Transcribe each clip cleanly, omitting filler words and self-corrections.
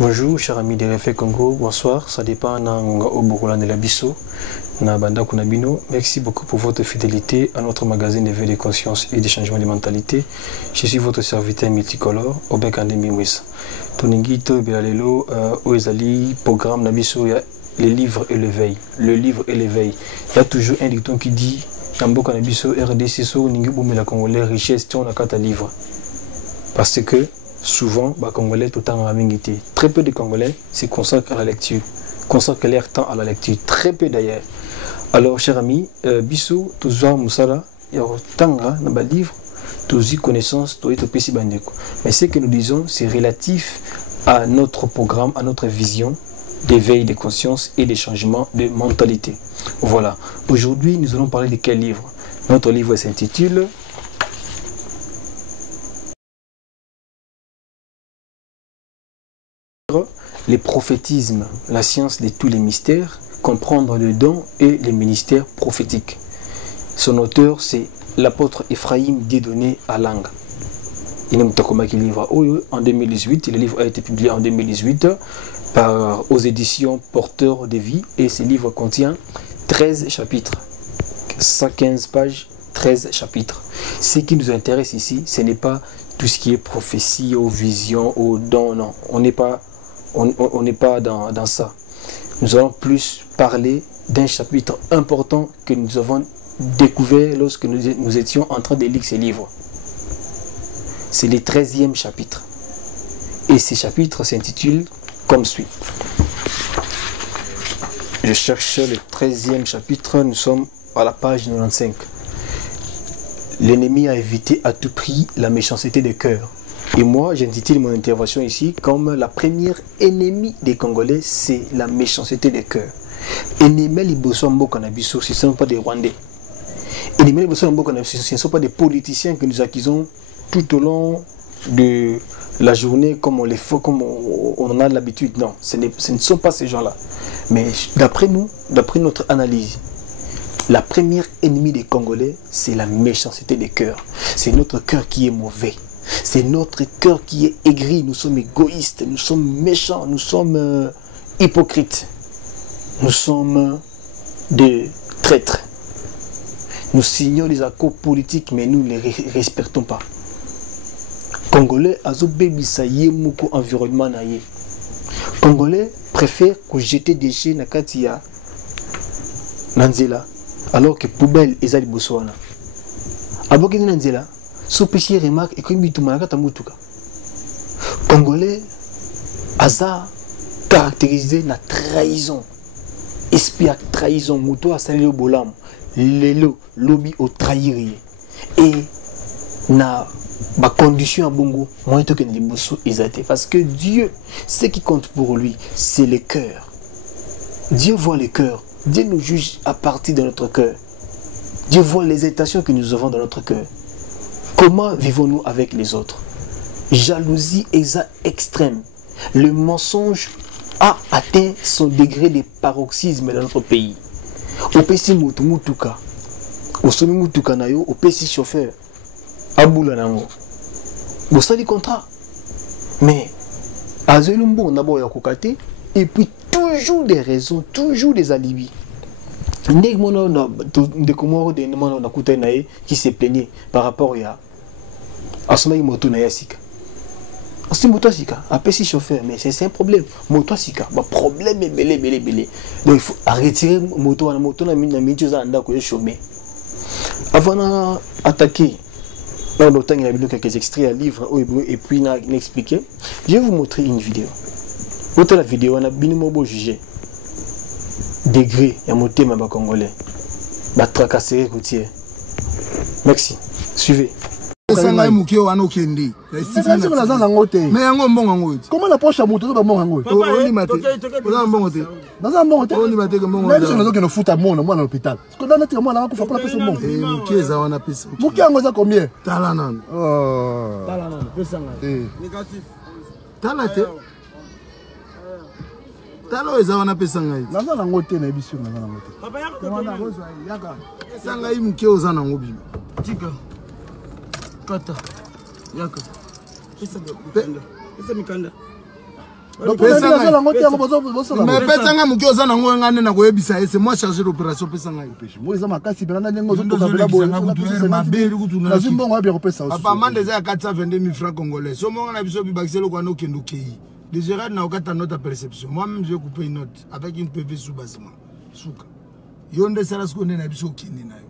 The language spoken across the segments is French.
Bonjour, chers amis de RFI Congo, bonsoir. Ça dépend au Bourgolan de la Bisso, na Banda Kunabino. Merci beaucoup pour votre fidélité à notre magazine d'éveil de conscience et de changement de mentalité. Je suis votre serviteur multicolore, Obek Andemi Mwisa. Toningito Belalelo, Oezali, programme Nabiso, les livres et l'éveil. Le livre et l'éveil. Il y a toujours un dicton qui dit Nambo Kanabiso, RDC, Ningi Boumela Congolais, richesse, on a 4 livres. Parce que souvent, les Congolais, tout le temps, très peu de Congolais se consacrent à la lecture, consacrent leur temps à la lecture, très peu d'ailleurs. Alors, chers amis, Bissou, Touzoua Moussala, il y a autant de livres, tous connaissances, tous PC Bandeko. Mais ce que nous disons, c'est relatif à notre programme, à notre vision d'éveil de conscience et de changement de mentalité. Voilà. Aujourd'hui, nous allons parler de quel livre? Notre livre s'intitule les prophétismes, la science de tous les mystères, comprendre le don et les ministères prophétiques. Son auteur, c'est l'apôtre Ephraim Dieudonné Alang. Il est livre en 2018. Le livre a été publié en 2018 aux éditions Porteur de Vie et ce livre contient 13 chapitres, 115 pages, 13 chapitres. Ce qui nous intéresse ici, ce n'est pas tout ce qui est prophétie, aux visions, aux dons, non. On n'est pas dans ça. Nous allons plus parler d'un chapitre important que nous avons découvert lorsque nous étions en train de lire ces livres. C'est le 13e chapitre. Et ce chapitre s'intitule comme suit. Je cherche le 13e chapitre, nous sommes à la page 95. L'ennemi a évité à tout prix la méchanceté des cœurs. Et moi, j'intitule mon intervention ici comme la première ennemie des Congolais, c'est la méchanceté des cœurs. Ennemis les Bossombo Canabiso, ce ne sont pas des Rwandais. Ennemis les Bossombo Canabiso, ce ne sont pas des politiciens que nous accusons tout au long de la journée comme on les fait, comme on en a l'habitude. Non, ce ne sont pas ces gens-là. Mais d'après nous, d'après notre analyse, la première ennemie des Congolais, c'est la méchanceté des cœurs. C'est notre cœur qui est mauvais. C'est notre cœur qui est aigri, nous sommes égoïstes, nous sommes méchants, nous sommes hypocrites. Nous sommes des traîtres. Nous signons les accords politiques, mais nous ne les respectons pas. Congolais, azo baby saye moko environnement naye. Congolais préfèrent jeter des déchets na katia nanzela, alors que poubelle ezali bosoana. Abokini nanzela. Sous-péché remarque et comme tout malaka tamutuka. Congolais, aza caractérisé na trahison. Esprit à trahison, muto a sali le bolam, lelo lobby au trahir. Et na ba condition à bongo, moins que les bosso exaltés. Parce que Dieu, ce qui compte pour lui, c'est le cœur. Dieu voit le cœur. Dieu nous juge à partir de notre cœur. Dieu voit les hésitations que nous avons dans notre cœur. Comment vivons-nous avec les autres? Jalousie extrême. Le mensonge a atteint son degré de paroxysme dans notre pays. Au PC Mutuka, au sommet Mutuka Nayo, au PC chauffeur, à Boulanango. Vous savez le contrat. Mais, à Zelumbo, on a beau y et puis toujours des raisons, toujours des alibis. Des Comores qui se plaignaient par rapport à ce moto Nayasika. C'est moto Sika, après si chauffeur, mais c'est un problème. Moto Sika, problème est belé. Donc il faut arrêter moto na minchose à anda ko chômer. Avant d'attaquer, dans le temps il y a quelques extraits à livre et puis n'expliquer. Je vais vous montrer une vidéo. Autre la vidéo, on a bien mobo jugé. Degré, il y a mon thème à Congolais. La tracasserie routière. Merci. Suivez. Comment la poche à moto dans mon angle? L'hôpital. Talo ezawana pesa ngai. Naza na ngote na ebiso naza na ngote. Papa yako komanda rozwa yaka. Sanga imke oza na ngobi. Tika. Kata. Yaka. Pesa mikanda. Mais Petsanga Muki Ozana Ngane na koyebisa c'est moi chargé d'opération Petsanga Ipeshi. Moi za makasi belanda ndengo zo tokabela boye. Papa mande za 422 000 francs congolais. So monga na biso bibakiselo kwa no kendo kei. De Gérard na okata note à perception. Moi-même je vais couper une note avec une PV sous basement. Souka. Yonde sala skone na biso kindi na yo.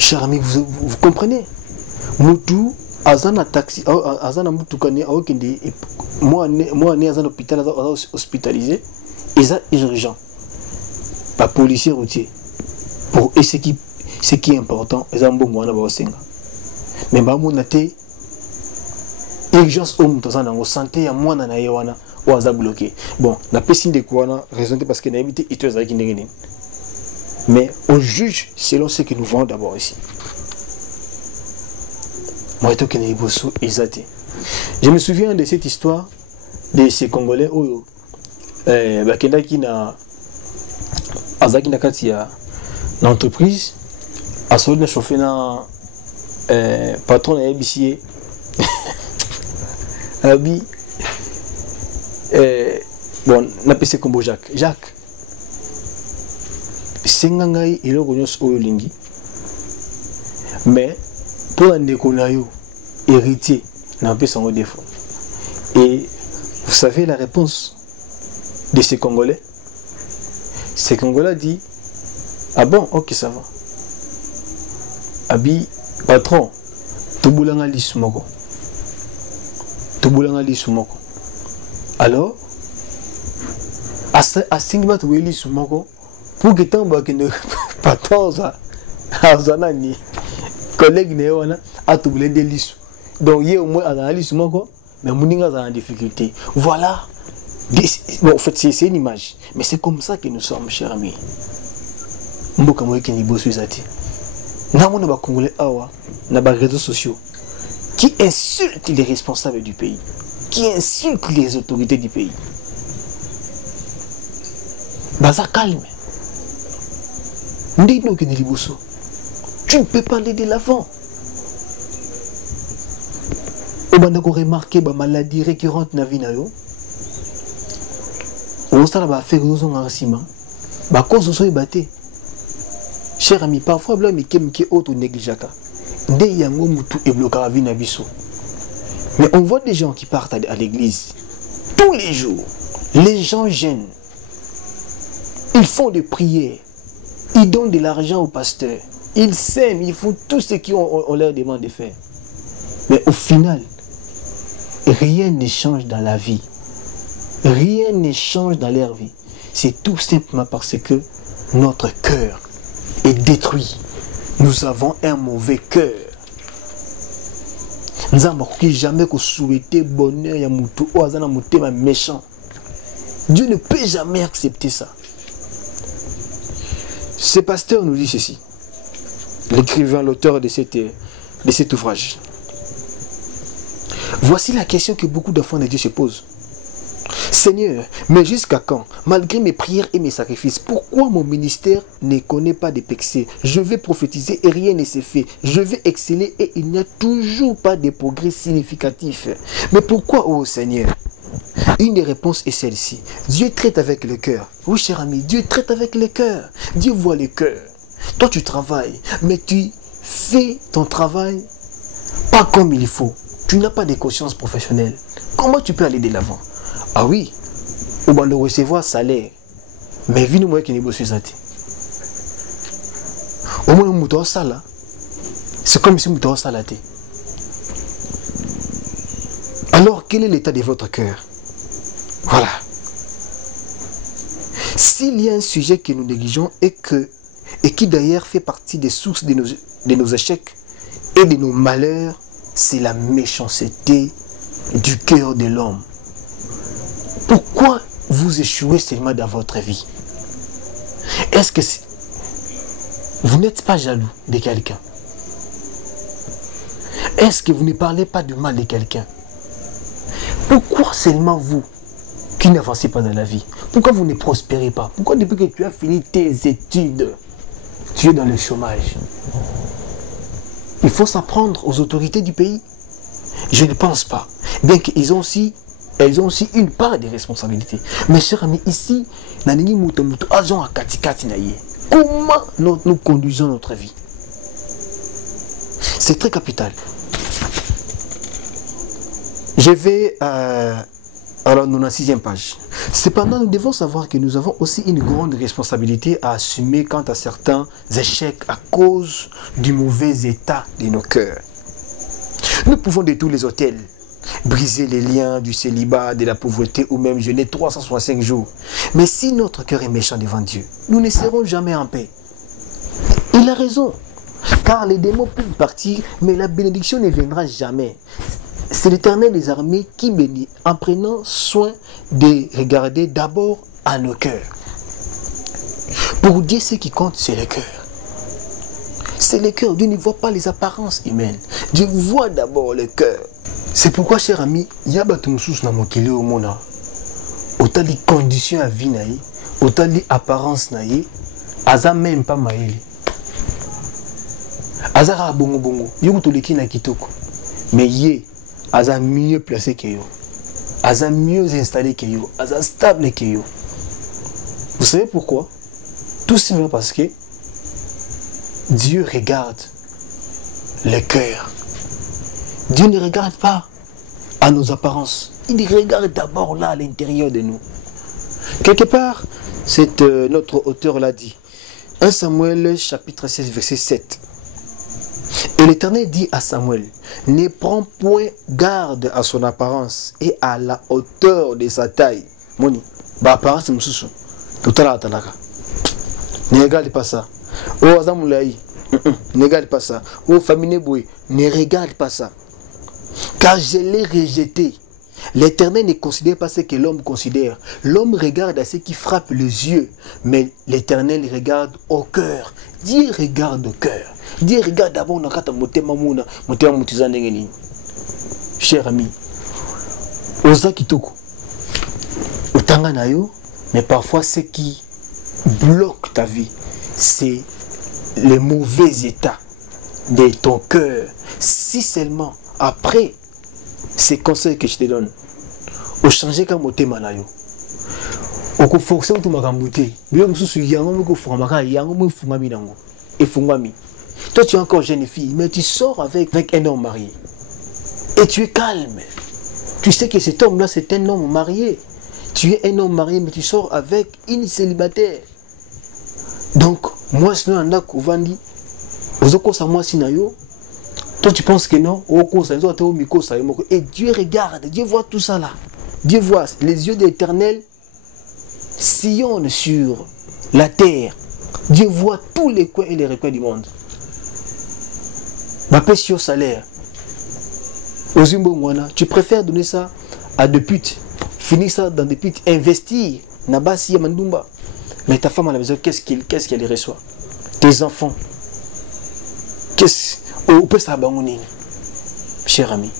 Cher ami, vous comprenez? Moutou Azana taxi, Azana Moutoukane, moi, Azana hôpital, hospitalisé, et ça est urgent. Pas policier routier. Et ce qui est important, c'est un bon moyen senga. Mais bah mon athée, urgence au Moutazana, santé à moi na yawana, ou aza bloqué. Bon, la piscine de Kouana, raisonnée parce qu'elle a évité et tout ça qui n'est. Mais on juge selon ce que nous voyons d'abord ici. Je me souviens de cette histoire de ces Congolais où Bakenda qui na Azaki na kati ya l'entreprise a solo na chauffé na patron na ABC abi bon na pese kombo Jacques sengangai iloko nyonso oyo lingi mais pour un déconayo héritier n'a pas son défaut. Et vous savez la réponse de ces Congolais? Ces Congolais dit ah bon, ok, ça va. Abi patron, tobulanga lisumoko. Tobulanga lisumoko. Alors à 5 bateaux lisumoko pour que tant que patron ça azanani collègue néona a tout blé des lisses. Donc hier au moins à la liste mais Mouninga a en difficulté. Voilà. Bon, en fait c'est une image, mais c'est comme ça que nous sommes, chers amis. Mboka moye qui ni bosu zati. Na mona ba congolais awa na ba réseaux sociaux qui insultent les responsables du pays, qui insultent les autorités du pays. Baza calme. Ndino que ni liboso. Tu ne peux pas aller de l'avant. On a remarqué la maladie récurrente dans la vie. On a fait des choses en ciment. Bah, cause de ça, il cher ami, parfois, il y a des autres négligeants. Dès qu'il y a des gens qui bloquent la vie. Mais on voit des gens qui partent à l'église tous les jours. Les gens gênent. Ils font des prières. Ils donnent de l'argent au pasteur. Ils s'aiment, ils font tout ce qu'on leur demande de faire. Mais au final, rien ne change dans la vie. Rien ne change dans leur vie. C'est tout simplement parce que notre cœur est détruit. Nous avons un mauvais cœur. Nous n'avons jamais souhaité bonheur à Moutou ou à Mouté méchant. Dieu ne peut jamais accepter ça. Ce pasteur nous dit ceci. L'écrivain, l'auteur de cet ouvrage. Voici la question que beaucoup d'enfants de Dieu se posent. Seigneur, mais jusqu'à quand, malgré mes prières et mes sacrifices, pourquoi mon ministère ne connaît pas de péché? Je vais prophétiser et rien ne s'est fait. Je vais exceller et il n'y a toujours pas de progrès significatif. Mais pourquoi, oh Seigneur? Une des réponses est celle-ci. Dieu traite avec le cœur. Oui, cher ami, Dieu traite avec le cœur. Dieu voit le cœur. Toi, tu travailles, mais tu fais ton travail pas comme il faut. Tu n'as pas de conscience professionnelle. Comment tu peux aller de l'avant? Ah oui, on va le recevoir salaire. Mais vu nous qui n'est pas suivi. Au moins, nous sommes c'est comme si nous sommes là. Alors, quel est l'état de votre cœur? Voilà. S'il y a un sujet que nous négligeons et qui d'ailleurs fait partie des sources de nos échecs et de nos malheurs, c'est la méchanceté du cœur de l'homme. Pourquoi vous échouez seulement dans votre vie? Est-ce que vous n'êtes pas jaloux de quelqu'un? Est-ce que vous ne parlez pas du mal de quelqu'un? Pourquoi seulement vous qui n'avancez pas dans la vie? Pourquoi vous ne prospérez pas? Pourquoi depuis que tu as fini tes études, tu es dans le chômage? Il faut s'apprendre aux autorités du pays. Je ne pense pas. Bien qu'ils ont aussi elles ont aussi une part de responsabilité. Mes chers amis, ici, comment nous conduisons notre vie? C'est très capital. Je vais alors nous, dans la 6e page. Cependant, nous devons savoir que nous avons aussi une grande responsabilité à assumer quant à certains échecs à cause du mauvais état de nos cœurs. Nous pouvons de tous les hôtels briser les liens du célibat, de la pauvreté ou même jeûner 365 jours. Mais si notre cœur est méchant devant Dieu, nous ne serons jamais en paix. Il a raison, car les démons peuvent partir, mais la bénédiction ne viendra jamais. C'est l'Éternel des armées qui bénit en prenant soin de regarder d'abord à nos cœurs. Pour Dieu, ce qui compte, c'est le cœur. C'est le cœur. Dieu ne voit pas les apparences humaines. Dieu voit d'abord le cœur. C'est pourquoi, cher ami, il y a des choses dans mon cœur au monde. Autant de conditions à vie, autant d'apparences, aza même pas maïli. Azara bongo bongo. Yo kutoleki na kitoko. Mais yé, aza mieux placé que yo. Aza mieux installé que yo. Aza stable que yo. Vous savez pourquoi? Tout simplement parce que Dieu regarde le cœur. Dieu ne regarde pas à nos apparences. Il regarde d'abord là à l'intérieur de nous. Quelque part, notre auteur l'a dit. 1 Samuel chapitre 16 verset 7. Et l'Éternel dit à Samuel, ne prends point garde à son apparence et à la hauteur de sa taille. Moni, bah apparence c'est moussou. Tout à l'heure, ne regarde pas ça. Oh Azamoulaï, ne regarde pas ça. Oh famille Boué, ne regarde pas ça. Car je l'ai rejeté. L'Éternel ne considère pas ce que l'homme considère. L'homme regarde à ce qui frappe les yeux, mais l'Éternel regarde au cœur. Dieu regarde au cœur. Dieu regarde d'abord dans le motema mutizane ngeni. Cher ami, oza kitoko. Otanga na yo, mais parfois ce qui bloque ta vie, c'est le mauvais état de ton cœur. Si seulement après ces conseils que je te donne, au changer comme motema na yo, au forcer tout makambuté, bien mususu yango moko fumaka yango mo fumami nango et fumami. Toi, tu es encore jeune fille, mais tu sors avec un homme marié. Et tu es calme. Tu sais que cet homme-là, c'est un homme marié. Tu es un homme marié, mais tu sors avec une célibataire. Donc, moi, sinon, on a couvandi. Toi, tu penses que non. Et Dieu regarde. Dieu voit tout ça là. Dieu voit. Les yeux de l'Éternel sillonnent sur la terre. Dieu voit tous les coins et les recoins du monde. Ma péché au salaire. Tu préfères donner ça à des putes. Finir ça dans des putes. Investir. Nabasi Yamandumba. Mais ta femme à la maison, qu'est-ce qu'elle reçoit? Tes enfants. Où peut ça abandonner? Cher ami.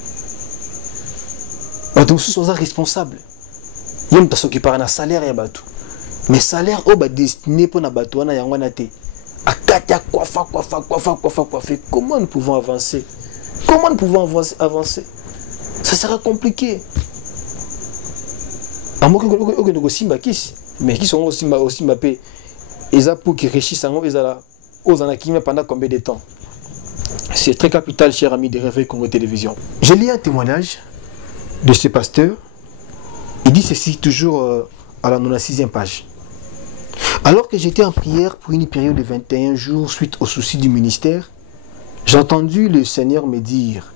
Tu es responsable. Il y a qui parle un salaire et bateau. Mais salaire au bas destiné pour na bateau na yanganate. Comment nous pouvons avancer? Comment nous pouvons avancer? Ça sera compliqué. Mais qui sont aussi mappés? Ils ont pour qui réussissent pendant combien de temps? C'est très capital, cher ami de Réveil Congo Télévision. J'ai lu un témoignage de ce pasteur. Il dit ceci toujours à la 96e page. Alors que j'étais en prière pour une période de 21 jours suite aux soucis du ministère, j'ai entendu le Seigneur me dire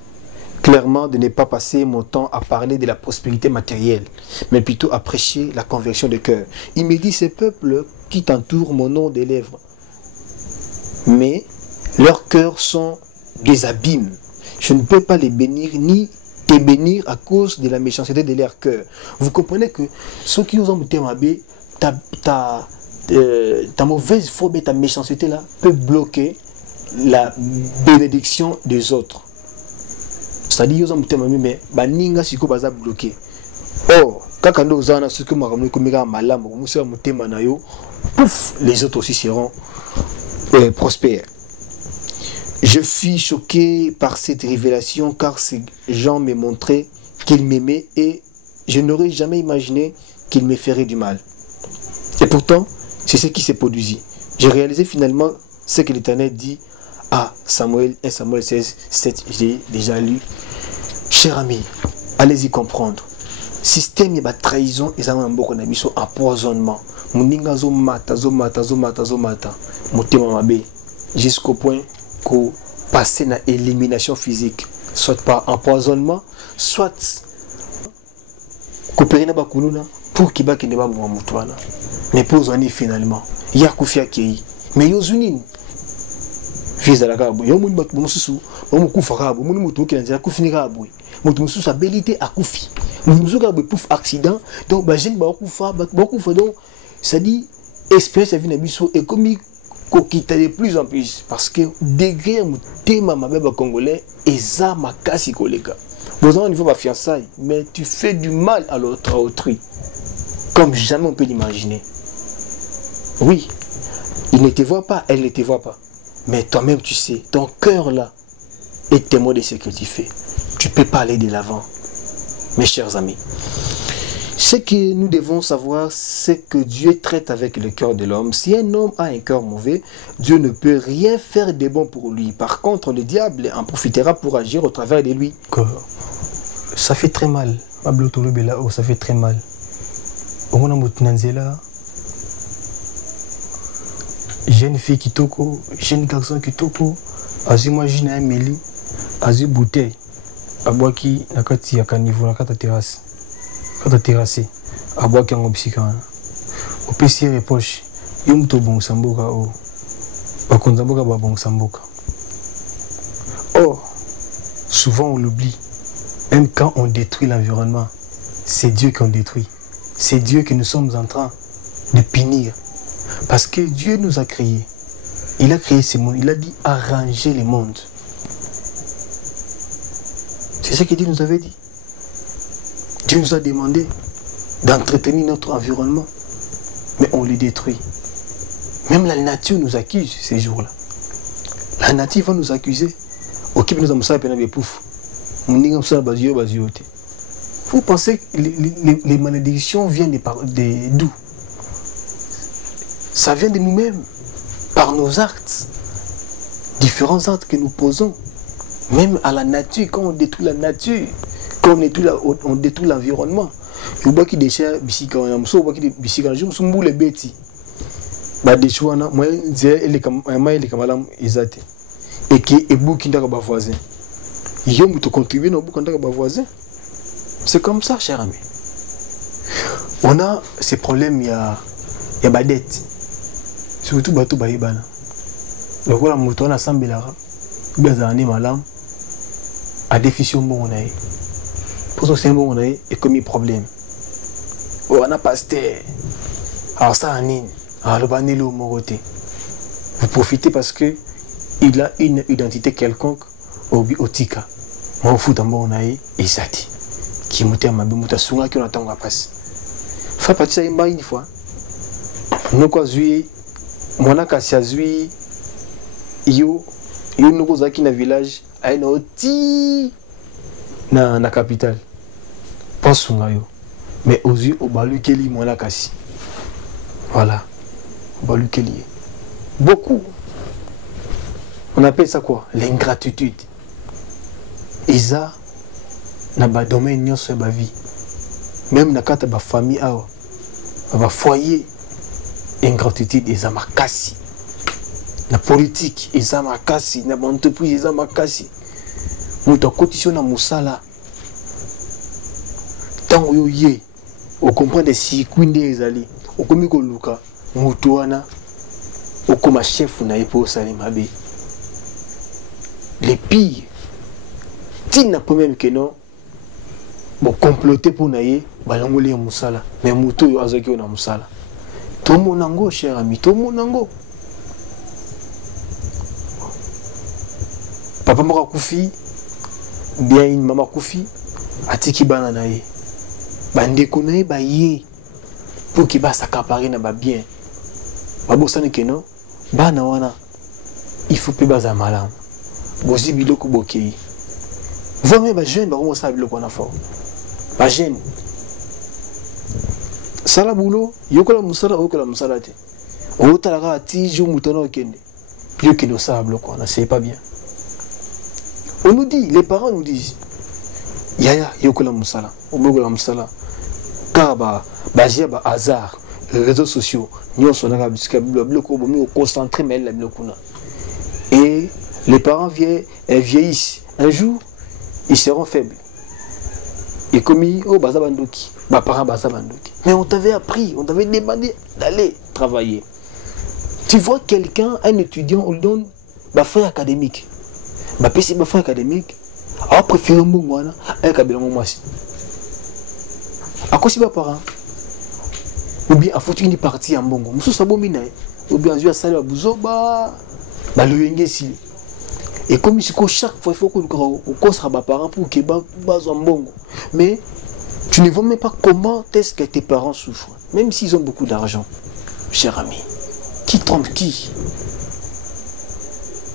clairement de ne pas passer mon temps à parler de la prospérité matérielle, mais plutôt à prêcher la conversion de cœur. Il me dit, ces peuples qui t'entourent mon nom des lèvres, mais leurs cœurs sont des abîmes. Je ne peux pas les bénir ni te bénir à cause de la méchanceté de leur cœur. Vous comprenez que ceux qui nous ont été ta mauvaise foi, ta méchanceté là peut bloquer la bénédiction des autres. C'est-à-dire qu'ils ont mais baninga siko baza bloqué. Or, quand on a ce que maramno komika malamu, musa mutema na yo, pouf, les autres aussi seront prospères. Je fus choqué par cette révélation car ces gens me montraient qu'ils m'aimaient et je n'aurais jamais imaginé qu'il me ferait du mal. Et pourtant, c'est ce qui s'est produit. J'ai réalisé finalement ce que l'Éternel dit à Samuel, 1 Samuel 16, 7, j'ai déjà lu. Cher ami, allez-y comprendre. Système de trahison, ils ont un bon empoisonnement. Mouninga zo mata. Motema mabe. Jusqu'au point qu'on passe à élimination physique. Soit par empoisonnement, soit coopérer pour qu'il ne soit pas mais pour en finalement. Il y a Koufia qui mais Yozunin. Fils de la Gabo, il y a un monde qui est Koufarabu, il y a un monde qui est Koufarabu, il y a un monde qui est Koufi. Il y a un monde qui est accident, donc il y a un monde qui est donc ça dit, espérance à venir et comme il quitte de plus en plus, parce que degré mon thème ma bébé congolais, et ça ma casse collègue. Vous avez un niveau de fiançailles, mais tu fais du mal à l'autre, à autrui, comme jamais on peut l'imaginer. Oui, il ne te voit pas, elle ne te voit pas. Mais toi-même, tu sais, ton cœur là est témoin de ce que tu fais. Tu peux pas aller de l'avant. Mes chers amis, ce que nous devons savoir, c'est que Dieu traite avec le cœur de l'homme. Si un homme a un cœur mauvais, Dieu ne peut rien faire de bon pour lui. Par contre, le diable en profitera pour agir au travers de lui. Ça fait très mal. Ça fait très mal. Jeune fille qui toko, jeune garçon qui toko, azu imagine un meli, azu bouteille, abwaki nakati ya kanivu nakata terrasse, kata terrasse, abwaki en obsika, opesi reproche, yom to bon samboka o, bakonzamboka ba bon samboka. Or, souvent on l'oublie, même quand on détruit l'environnement, c'est Dieu qu'on détruit, c'est Dieu que nous sommes en train de punir. Parce que Dieu nous a créés. Il a créé ce monde. Il a dit arranger le monde. C'est ce que Dieu nous avait dit. Dieu nous a demandé d'entretenir notre environnement. Mais on le détruit. Même la nature nous accuse ces jours-là. La nature va nous accuser. Vous pensez que les malédictions viennent d'où? Ça vient de nous-mêmes, par nos actes, différents actes que nous posons, même à la nature, quand on détruit la nature, quand on détruit l'environnement. Il y a des déchets, il y a des déchets, c'est comme ça, cher ami. On a ces problèmes, il y a des dettes. Surtout bateau baïbana. Le roi mouton a sambelara. Bazane malam. A déficient bon on a. Pour ce bon on a et commis problème. On a pasteur. Alors ça anine. Alors le banelo moroté. Vous profitez parce que il a une identité quelconque au tika. Moi fout en bon on a et ça dit. Qui mouté à ma bimouta sunga qui on attend à passer. Fa partie ça une fois. Nous quoi zui Mwana kasi azui yo nuko zaki na village aina oti na capitale pasunga yo mais ozui obalu keli mwana kasi voilà obalu keli beaucoup on appelle ça quoi l'ingratitude isa na ba domaine nyonso ba vie même na kata ba famille awa ba foyer. Ingratitude et zamakasi. La politique et zamakasi. La entreprise et zamakasi. Nous avons cotisé na musala. Tant que yé, on comprend des circuits des alliés. On comprend que Luka, Moutouana, on comme chef na épo Salimabe. Les pires. T'il n'a pas même que non. Bon comploter pour naïe, balangolé musala. Mais Moutou yo azaki na musala. Tomo nango, cher ami, tomo nango. Papa m'a koufi, bien une maman koufi, atiki bananaye. Bande konaye ba ye, pour qu'il va s'accaparer na ba bien. Babo sane que non, bana wana, il faut plus baza malam. Bozi biloko bokei. Vous-même ba jeune, ba comment ça biloko na fort. Ba jeune, sala boulot, yokola musala te. Otalaka ti jo mutono okende. Yo kendo sable quoi, c'est pas bien. On nous dit, les parents nous disent, yaya yokola musala, omogola musala. Car j'ai hasard, les réseaux sociaux, nous sommes concentrés mais la et les parents vieillissent. Un jour, ils seront faibles. Et comme ils bazabandoki, parents bazabandoki. Mais on t'avait appris, on t'avait demandé d'aller travailler. Tu vois quelqu'un, un étudiant, on lui donne un frère académique. Un frère académique, on préfère un bon moine, un cabello moisi. À quoi c'est pas parent? Ou bien à foutre une partie en bongo. Nous sommes bon binaï. Ou bien à saler à bouzoba, le si. Et comme si chaque fois il faut qu'on sera parents pour qu'ils basent en bongo. Mais tu ne vois même pas comment est-ce que tes parents souffrent, même s'ils ont beaucoup d'argent, cher ami. Qui trompe qui?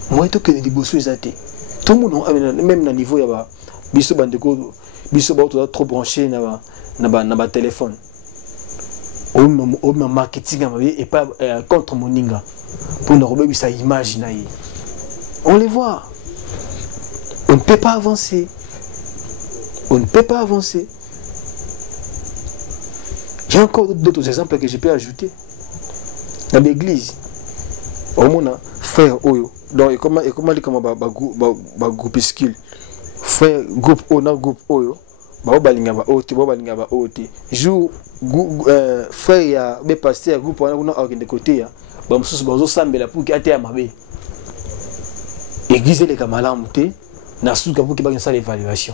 Moi, je suis bossu exaté. Tout le monde, même à niveau, il y a biso bandeko, biso ba trop branché na téléphone. Au marketing et pas contre moninga pour nous remettre sa image. On les voit. On ne peut pas avancer. On ne peut pas avancer. J'ai encore d'autres exemples que je peux ajouter. Dans l'église, au moins, frère Oyo, donc comment groupe skill, frère groupe Oyo, jour frère ya be pasteur groupe wana de côté ya ba mususu bazo sambela pour ki ate mabe église les kamalamu te na suka pour ki ba ça l'évaluation.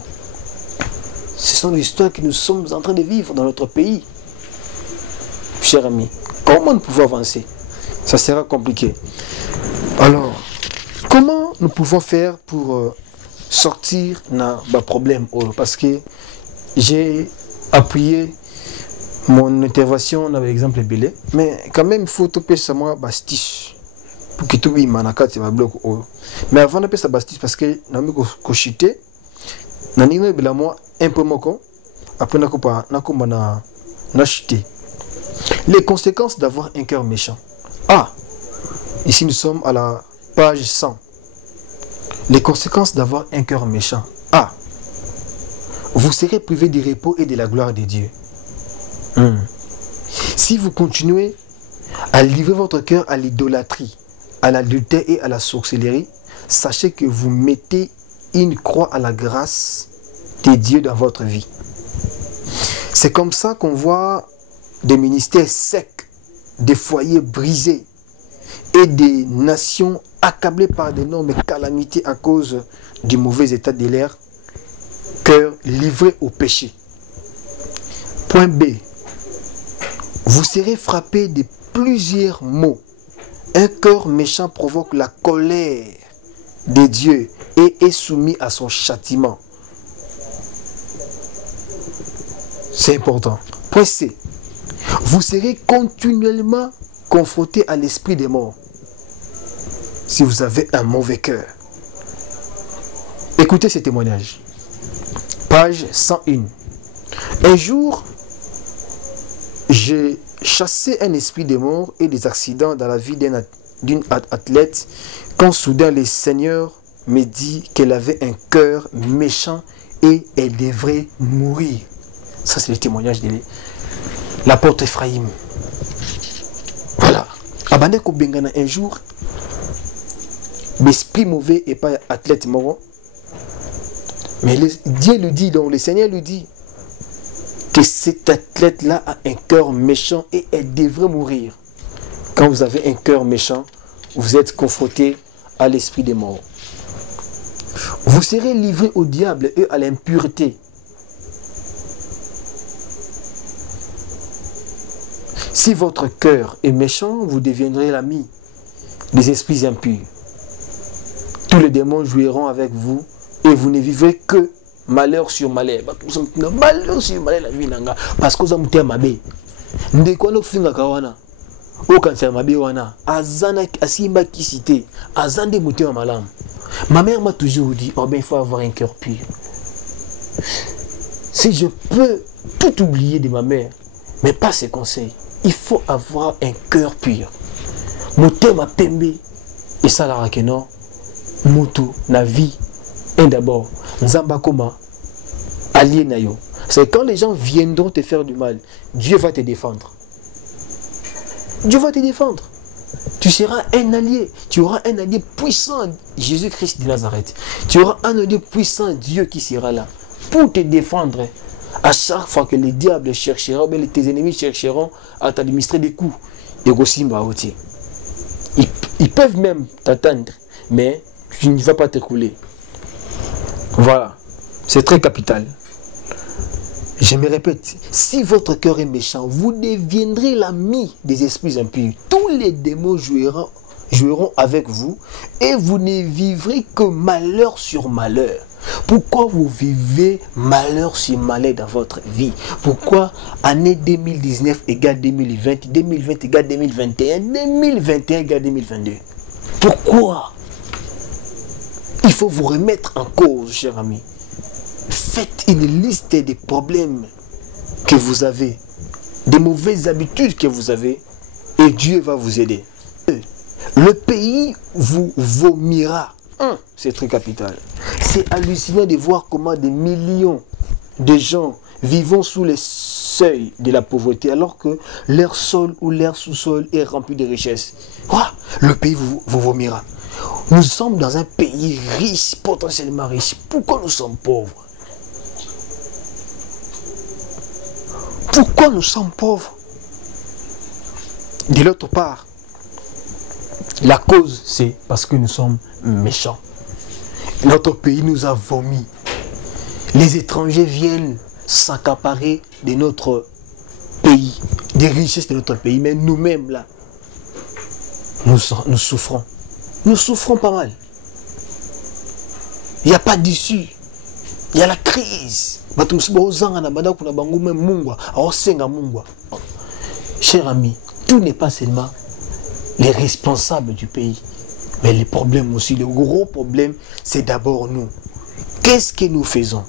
Ce sont les histoires que nous sommes en train de vivre dans notre pays. Cher ami, comment nous pouvons avancer? Ça sera compliqué. Alors, comment nous pouvons faire pour sortir d'un problème? Parce que j'ai appuyé mon intervention dans l'exemple belé, mais quand même il faut toper ça moi bastiche pour que tout le monde ait un bloc. Mais avant de faire ça bastiche, parce que nous avons cochité, nous avons un peu moins, après nous avons acheté. Les conséquences d'avoir un cœur méchant. Ah, ici nous sommes à la page 100. Les conséquences d'avoir un cœur méchant. Ah, vous serez privé du repos et de la gloire de Dieu. Si vous continuez à livrer votre cœur à l'idolâtrie, à l'adultère et à la sorcellerie, sachez que vous mettez une croix à la grâce de Dieu dans votre vie. C'est comme ça qu'on voit des ministères secs, des foyers brisés et des nations accablées par d'énormes calamités à cause du mauvais état de l'air, cœur livré au péché. Point B. Vous serez frappé de plusieurs maux. Un cœur méchant provoque la colère de Dieu et est soumis à son châtiment. C'est important. Point C. Vous serez continuellement confronté à l'esprit des morts si vous avez un mauvais cœur. Écoutez ces témoignages. Page 101. Un jour, j'ai chassé un esprit des morts et des accidents dans la vie d'une athlète quand soudain le Seigneur me dit qu'elle avait un cœur méchant et elle devrait mourir. Ça, c'est le témoignage de l'apôtre Ephraim. Voilà. Abandé Kobengana un jour, l'esprit mauvais et pas athlète mort. Mais Dieu lui dit, donc le Seigneur lui dit que cet athlète-là a un cœur méchant et elle devrait mourir. Quand vous avez un cœur méchant, vous êtes confronté à l'esprit des morts. Vous serez livré au diable et à l'impureté. Si votre cœur est méchant, vous deviendrez l'ami des esprits impurs. Tous les démons jouiront avec vous et vous ne vivrez que malheur sur malheur. Malheur sur malheur la vie nanga parce que vous avez un mabé. Ndeko no finga kawana. O kanser mabé wana. Azana asimba kisité. Azande mutema malam. Ma mère m'a toujours dit oh ben il faut avoir un cœur pur. Si je peux tout oublier de ma mère, mais pas ses conseils. Il faut avoir un cœur pur. Motema pembe et ça la rakeno moto na vie et d'abord nzamba koma allié na yo. C'est quand les gens viendront te faire du mal, Dieu va te défendre. Dieu va te défendre. Tu seras un allié. Tu auras un allié puissant, Jésus-Christ de Nazareth. Tu auras un allié puissant, Dieu qui sera là pour te défendre. À chaque fois que les diables chercheront, bien tes ennemis chercheront à t'administrer des coups. Ils peuvent même t'attendre, mais tu ne vas pas t'écrouler. Voilà, c'est très capital. Je me répète, si votre cœur est méchant, vous deviendrez l'ami des esprits impurs. Tous les démons joueront avec vous et vous ne vivrez que malheur sur malheur. Pourquoi vous vivez malheur sur malheur dans votre vie? Pourquoi année 2019 égale 2020, 2020 égale 2021, 2021 égale 2022? Pourquoi? Il faut vous remettre en cause, cher ami. Faites une liste des problèmes que vous avez, des mauvaises habitudes que vous avez, et Dieu va vous aider. Le pays vous vomira. C'est très capital. C'est hallucinant de voir comment des millions de gens vivent sous les seuils de la pauvreté alors que leur sol ou leur sous-sol est rempli de richesses. Le pays vous vomira. Nous sommes dans un pays riche, potentiellement riche. Pourquoi nous sommes pauvres? Pourquoi nous sommes pauvres? De l'autre part, la cause, c'est parce que nous sommes méchants. Notre pays nous a vomi. Les étrangers viennent s'accaparer de notre pays, des richesses de notre pays, mais nous-mêmes, là, nous souffrons. Nous souffrons pas mal. Il n'y a pas d'issue. Il y a la crise. Cher ami, tout n'est pas seulement les responsables du pays, mais les problèmes aussi, le gros problème, c'est d'abord nous. Qu'est-ce que nous faisons?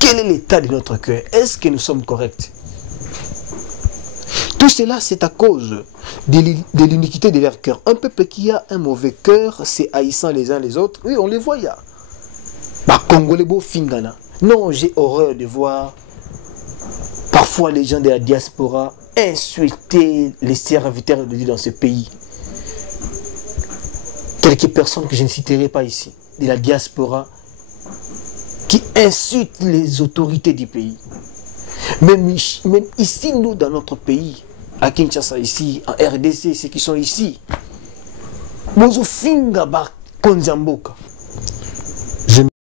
Quel est l'état de notre cœur? Est-ce que nous sommes corrects? Tout cela, c'est à cause de l'iniquité de leur cœur. Un peuple qui a un mauvais cœur, c'est haïssant les uns les autres. Oui, on les voit, là. Congolais beau fingana. Non, j'ai horreur de voir parfois les gens de la diaspora insulter les serviteurs de Dieu dans ce pays. Quelques personnes que je ne citerai pas ici, de la diaspora, qui insultent les autorités du pays. Même ici, nous, dans notre pays, à Kinshasa, ici, en RDC, ceux qui sont ici, Mozo Finga ba Konzamboka.